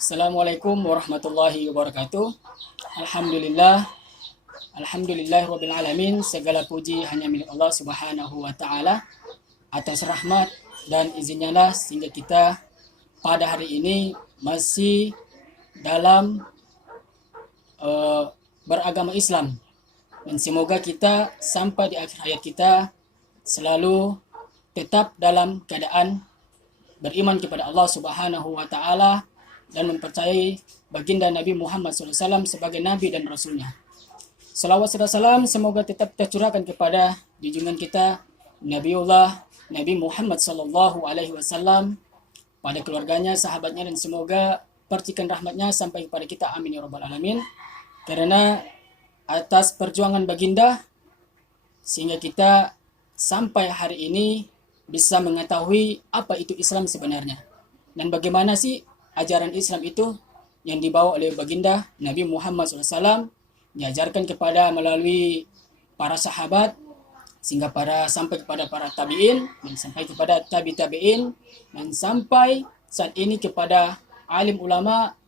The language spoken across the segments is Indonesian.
Assalamualaikum warahmatullahi wabarakatuh. Alhamdulillah alamin. Segala puji hanya milik Allah Subhanahu wa taala. Atas rahmat dan izinnya lah sehingga kita pada hari ini masih dalam beragama Islam. Dan semoga kita sampai di akhir hayat kita selalu tetap dalam keadaan beriman kepada Allah Subhanahu wa taala dan mempercayai baginda Nabi Muhammad SAW sebagai Nabi dan Rasulnya. Salawat serta salam semoga tetap tercurahkan kepada junjungan kita Nabi Muhammad SAW, pada keluarganya, sahabatnya, dan semoga percikan rahmatnya sampai kepada kita. Amin ya rabbal alamin. Karena atas perjuangan baginda sehingga kita sampai hari ini bisa mengetahui apa itu Islam sebenarnya dan bagaimana sih ajaran Islam itu yang dibawa oleh baginda Nabi Muhammad SAW, diajarkan kepada melalui para sahabat sehingga sampai kepada para tabi'in dan sampai kepada tabi'in dan sampai saat ini kepada alim ulama,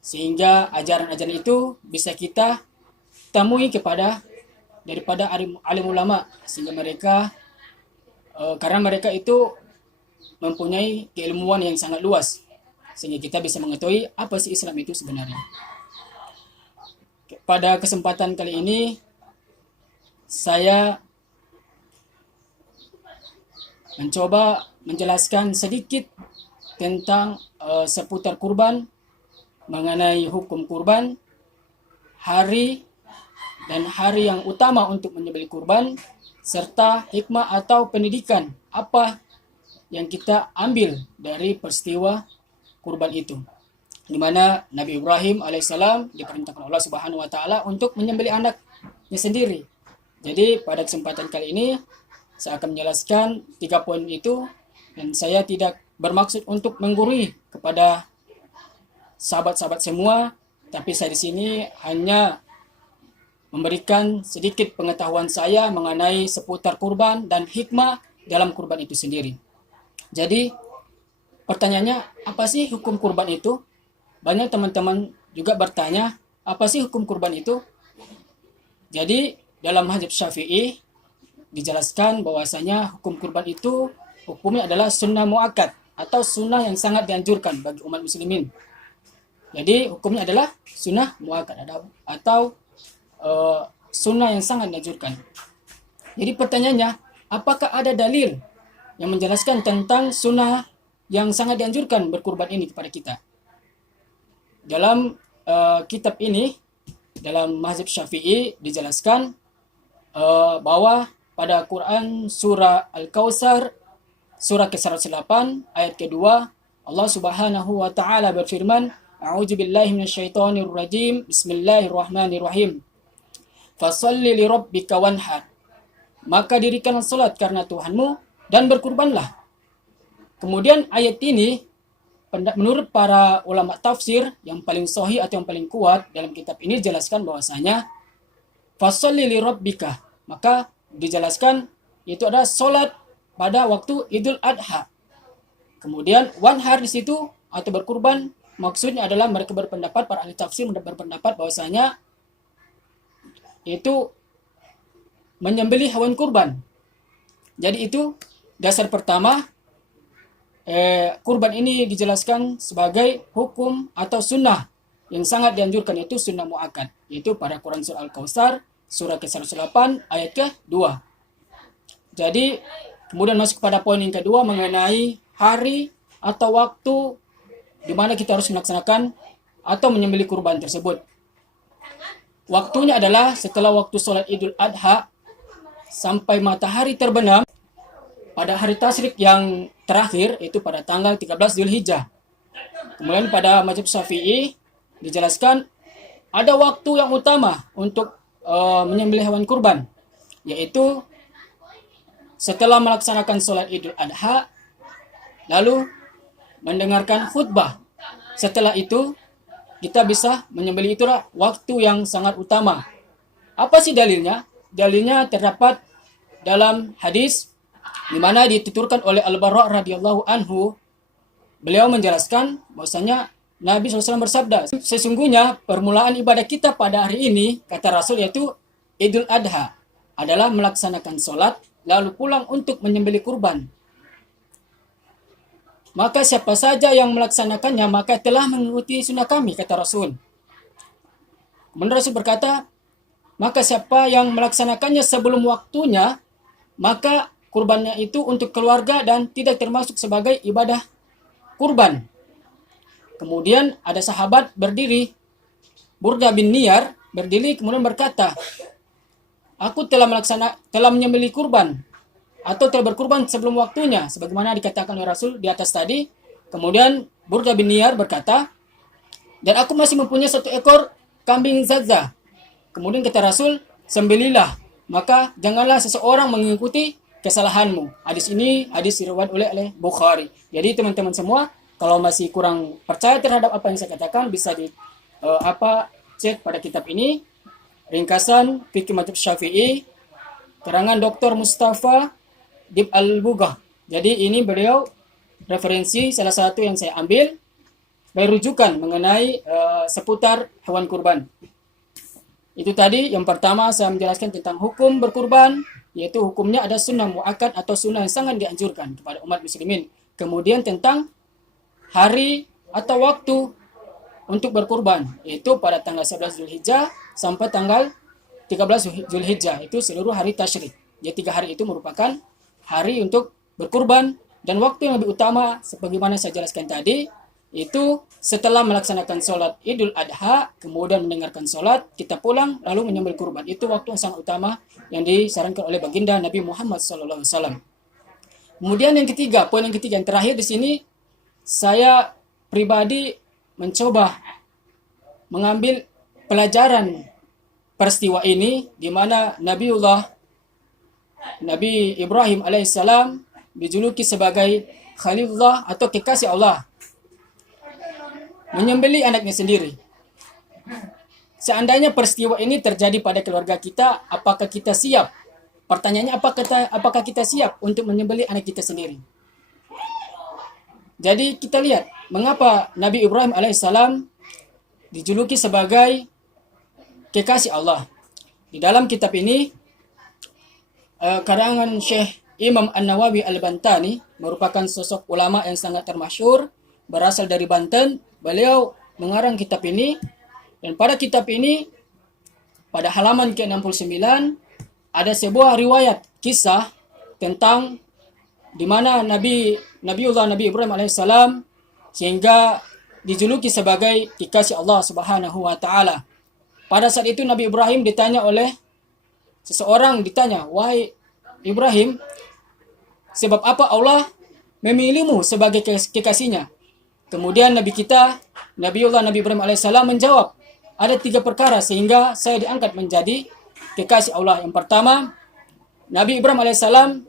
sehingga ajaran-ajaran itu bisa kita temui daripada alim ulama, sehingga mereka karena mereka itu mempunyai keilmuan yang sangat luas sehingga kita bisa mengetahui apa sih Islam itu sebenarnya. Pada kesempatan kali ini saya mencoba menjelaskan sedikit tentang seputar kurban, mengenai hukum kurban, hari yang utama untuk menyembelih kurban, serta hikmah atau pendidikan apa yang kita ambil dari peristiwa kurban itu, di mana Nabi Ibrahim alaihissalam diperintahkan Allah Subhanahu wa taala untuk menyembelih anaknya sendiri. Jadi pada kesempatan kali ini saya akan menjelaskan 3 poin itu, dan saya tidak bermaksud untuk menggurui kepada sahabat-sahabat semua, tapi saya di sini hanya memberikan sedikit pengetahuan saya mengenai seputar kurban dan hikmah dalam kurban itu sendiri. Jadi pertanyaannya, apa sih hukum kurban itu? Banyak teman-teman juga bertanya, apa sih hukum kurban itu? Jadi dalam mazhab Syafi'i dijelaskan bahwasanya hukum kurban itu hukumnya adalah sunnah muakkad atau sunnah yang sangat dianjurkan bagi umat muslimin. Jadi hukumnya adalah sunnah muakkad atau sunnah yang sangat dianjurkan. Jadi pertanyaannya, apakah ada dalil yang menjelaskan tentang sunnah yang sangat dianjurkan berkurban ini kepada kita? Dalam kitab ini, dalam mazhab Syafi'i dijelaskan bahwa pada Quran surah Al-Kautsar surah ke-108 ayat kedua, Allah Subhanahu wa taala berfirman, A'udzubillahi minasyaitonir rajim. Bismillahirrahmanirrahim. Fasholli lirabbika wanhar. Maka dirikanlah salat karena Tuhanmu dan berkurbanlah. Kemudian ayat ini menurut para ulama tafsir yang paling sahih atau yang paling kuat dalam kitab ini dijelaskan bahwasanya fasholli lirabbika, maka dijelaskan itu adalah salat pada waktu Idul Adha. Kemudian wanhar di situ atau berkurban maksudnya adalah mereka berpendapat, para ahli tafsir berpendapat bahwasanya itu menyembelih hewan kurban. Jadi itu dasar pertama. Kurban ini dijelaskan sebagai hukum atau sunnah yang sangat dianjurkan, yaitu sunnah muakkad, yaitu pada Quran surah Al-Kautsar surah ke-108 ayat ke-2. Jadi kemudian masuk pada poin yang kedua mengenai hari atau waktu di mana kita harus melaksanakan atau menyembelih kurban tersebut. Waktunya adalah setelah waktu sholat Idul Adha sampai matahari terbenam pada hari tasyrik yang terakhir, itu pada tanggal 13 Zulhijjah. Kemudian pada mazhab Syafi'i dijelaskan ada waktu yang utama untuk menyembelih hewan kurban, yaitu setelah melaksanakan sholat Idul Adha lalu mendengarkan khutbah. Setelah itu kita bisa menyembelih, itulah waktu yang sangat utama. Apa sih dalilnya? Dalilnya terdapat dalam hadis di mana dituturkan oleh Al-Bara radhiyallahu anhu. Beliau menjelaskan bahwasanya Nabi SAW bersabda, sesungguhnya permulaan ibadah kita pada hari ini, kata Rasul, yaitu Idul Adha, adalah melaksanakan sholat, lalu pulang untuk menyembelih kurban. Maka siapa saja yang melaksanakannya, maka telah mengikuti sunnah kami, kata Rasul. Kemudian Rasul berkata, maka siapa yang melaksanakannya sebelum waktunya, maka kurbannya itu untuk keluarga dan tidak termasuk sebagai ibadah kurban. Kemudian ada sahabat berdiri, Burda bin Niyar berdiri kemudian berkata, aku telah menyembelih kurban atau telah berkurban sebelum waktunya, sebagaimana dikatakan oleh Rasul di atas tadi. Kemudian Burda bin Niyar berkata, dan aku masih mempunyai 1 ekor kambing zazah. Kemudian kata Rasul, sembelilah, maka janganlah seseorang mengikuti kesalahanmu. Hadis ini hadis diriwayatkan oleh Bukhari. Jadi teman-teman semua, kalau masih kurang percaya terhadap apa yang saya katakan, bisa cek pada kitab ini, ringkasan Fikih Mazhab Syafi'i, karangan Dr. Mustafa Dib Al-Bughah. Jadi ini beliau referensi salah satu yang saya ambil dari rujukan mengenai seputar hewan kurban. Itu tadi yang pertama saya menjelaskan tentang hukum berkurban, yaitu hukumnya ada sunnah muakkad atau sunnah yang sangat dianjurkan kepada umat muslimin. Kemudian tentang hari atau waktu untuk berkurban, yaitu pada tanggal 11 Zulhijjah sampai tanggal 13 Zulhijjah, itu seluruh hari tasyrik. Jadi 3 hari itu merupakan hari untuk berkurban, dan waktu yang lebih utama sebagaimana saya jelaskan tadi, itu setelah melaksanakan sholat Idul Adha, kemudian mendengarkan sholat, kita pulang lalu menyembelih kurban. Itu waktu yang sangat utama yang disarankan oleh baginda Nabi Muhammad SAW. Kemudian yang ketiga, poin yang ketiga yang terakhir di sini, saya pribadi mencoba mengambil pelajaran peristiwa ini, di mana Nabi Ibrahim alaihissalam dijuluki sebagai Khalilullah atau kekasih Allah, menyembelih anaknya sendiri. Seandainya peristiwa ini terjadi pada keluarga kita, apakah kita siap? Pertanyaannya, apakah kita siap untuk menyembelih anak kita sendiri? Jadi kita lihat mengapa Nabi Ibrahim alaihissalam dijuluki sebagai kekasih Allah. Di dalam kitab ini, karangan Syekh Imam An-Nawawi Al-Bantani, merupakan sosok ulama yang sangat termasyhur, berasal dari Banten. Beliau mengarang kitab ini, dan pada kitab ini pada halaman ke-69 ada sebuah riwayat kisah tentang di mana Nabi Ibrahim alaihissalam sehingga dijuluki sebagai kekasih Allah Subhanahu wa taala. Pada saat itu Nabi Ibrahim ditanya oleh seseorang, wahai Ibrahim, sebab apa Allah memilihmu sebagai kekasihnya? Kemudian Nabi Ibrahim alaihissalam menjawab, ada 3 perkara sehingga saya diangkat menjadi kekasih Allah. Yang pertama, Nabi Ibrahim alaihissalam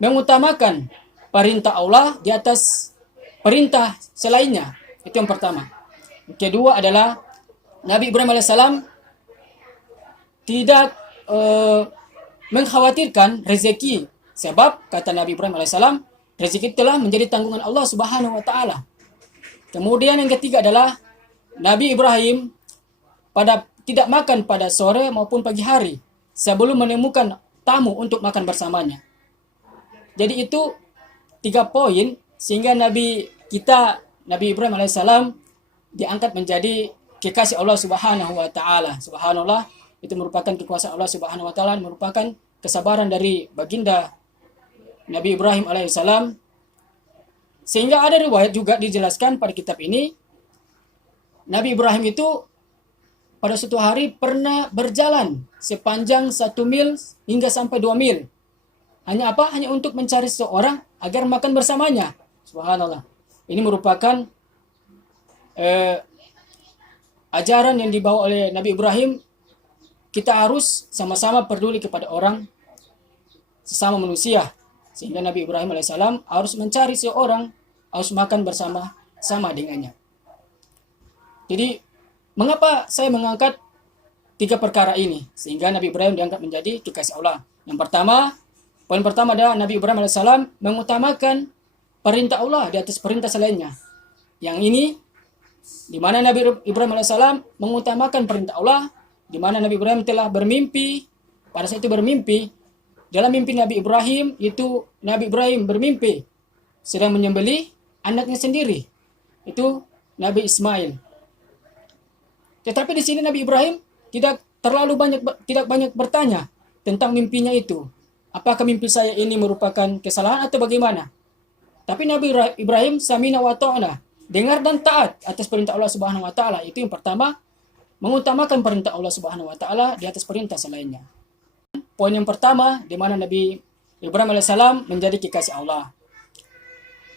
mengutamakan perintah Allah di atas perintah selainnya. Itu yang pertama. Yang kedua adalah Nabi Ibrahim alaihissalam tidak mengkhawatirkan rezeki. Sebab kata Nabi Ibrahim alaihissalam, rezeki telah menjadi tanggungan Allah Subhanahu wa taala. Kemudian yang ketiga adalah Nabi Ibrahim tidak makan pada sore maupun pagi hari sebelum menemukan tamu untuk makan bersamanya. Jadi itu 3 poin sehingga Nabi Ibrahim alaihissalam diangkat menjadi kekasih Allah Subhanahu wa taala. Subhanallah, itu merupakan kekuasaan Allah Subhanahu wa taala, merupakan kesabaran dari baginda Nabi Ibrahim alaihissalam. Sehingga ada riwayat juga dijelaskan pada kitab ini, Nabi Ibrahim itu pada suatu hari pernah berjalan sepanjang 1 mil hingga sampai 2 mil. Hanya apa? Hanya untuk mencari seseorang agar makan bersamanya. Subhanallah. Ini merupakan ajaran yang dibawa oleh Nabi Ibrahim. Kita harus sama-sama peduli kepada orang sesama manusia. Sehingga Nabi Ibrahim alaihissalam harus mencari seseorang, harus makan bersama-sama dengannya. Jadi, mengapa saya mengangkat 3 perkara ini? Sehingga Nabi Ibrahim diangkat menjadi kekasih Allah. Poin pertama adalah Nabi Ibrahim alaihissalam mengutamakan perintah Allah di atas perintah selainnya. Yang ini di mana Nabi Ibrahim alaihissalam mengutamakan perintah Allah, di mana Nabi Ibrahim telah bermimpi. Pada saat itu bermimpi, dalam mimpi Nabi Ibrahim itu Nabi Ibrahim bermimpi sedang menyembelih anaknya sendiri, itu Nabi Ismail. Tetapi di sini Nabi Ibrahim tidak banyak bertanya tentang mimpinya itu. Apakah mimpi saya ini merupakan kesalahan atau bagaimana? Tapi Nabi Ibrahim samina wa ta'na, dengar dan taat atas perintah Allah Subhanahu wa taala. Itu yang pertama, mengutamakan perintah Allah Subhanahu wa taala di atas perintah selainnya. Poin yang pertama, di mana Nabi Ibrahim alaihissalam menjadi kekasih Allah.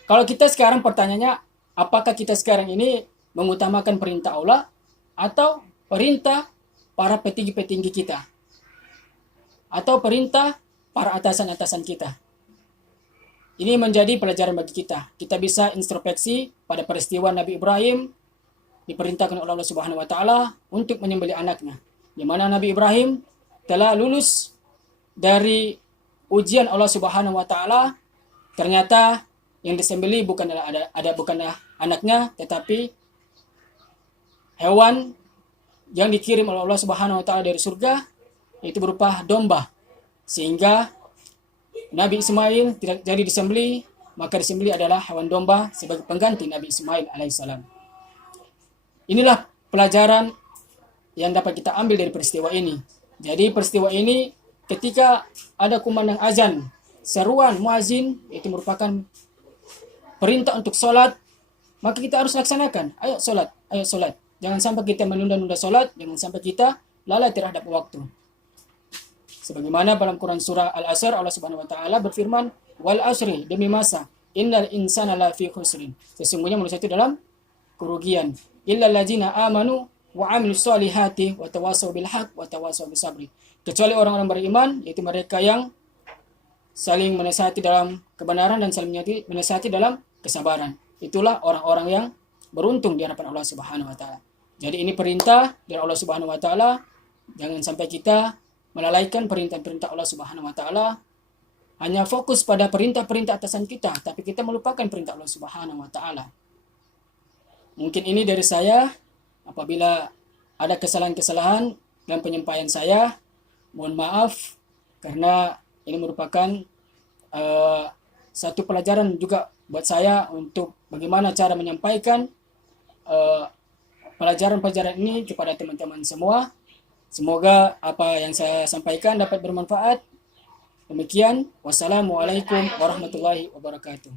Kalau kita sekarang pertanyaannya, apakah kita sekarang ini mengutamakan perintah Allah atau perintah para petinggi-petinggi kita? Atau perintah para atasan-atasan kita? Ini menjadi pelajaran bagi kita. Kita bisa introspeksi pada peristiwa Nabi Ibrahim diperintahkan oleh Allah Subhanahu wa taala untuk menyembelih anaknya. Di mana Nabi Ibrahim telah lulus dari ujian Allah Subhanahu wa taala, ternyata yang disembelih bukanlah anaknya, tetapi hewan yang dikirim oleh Allah Subhanahu wa taala dari surga, itu berupa domba. Sehingga Nabi Ismail tidak jadi disembelih, maka disembelih adalah hewan domba sebagai pengganti Nabi Ismail alaihissalam. Inilah pelajaran yang dapat kita ambil dari peristiwa ini. Jadi peristiwa ini ketika ada kumandang azan, seruan muazin, itu merupakan perintah untuk sholat, maka kita harus laksanakan. Ayo sholat. Jangan sampai kita menunda-nunda sholat, jangan sampai kita lalai terhadap waktu. Sebagaimana dalam Quran surah Al-Asr, Allah Subhanahu wa taala berfirman, "Wal asri, demi masa, innal insana lafi khusrin." Sesungguhnya manusia itu dalam kerugian. Illal ladzina amanu wa 'amilus solihati wa tawassaw bil haqq wa tawassaw bis sabri. Kecuali orang-orang beriman, yaitu mereka yang saling menasihati dalam kebenaran dan saling menasihati dalam kesabaran. Itulah orang-orang yang beruntung di hadapan Allah Subhanahu wa taala. Jadi ini perintah dari Allah Subhanahu wa taala. Jangan sampai kita melalaikan perintah-perintah Allah Subhanahu wa taala, hanya fokus pada perintah-perintah atasan kita, tapi kita melupakan perintah Allah Subhanahu wa taala. Mungkin ini dari saya. Apabila ada kesalahan-kesalahan dalam penyampaian saya, mohon maaf, karena ini merupakan satu pelajaran juga buat saya untuk bagaimana cara menyampaikan pelajaran-pelajaran ini kepada teman-teman semua. Semoga apa yang saya sampaikan dapat bermanfaat. Demikian, wassalamualaikum warahmatullahi wabarakatuh.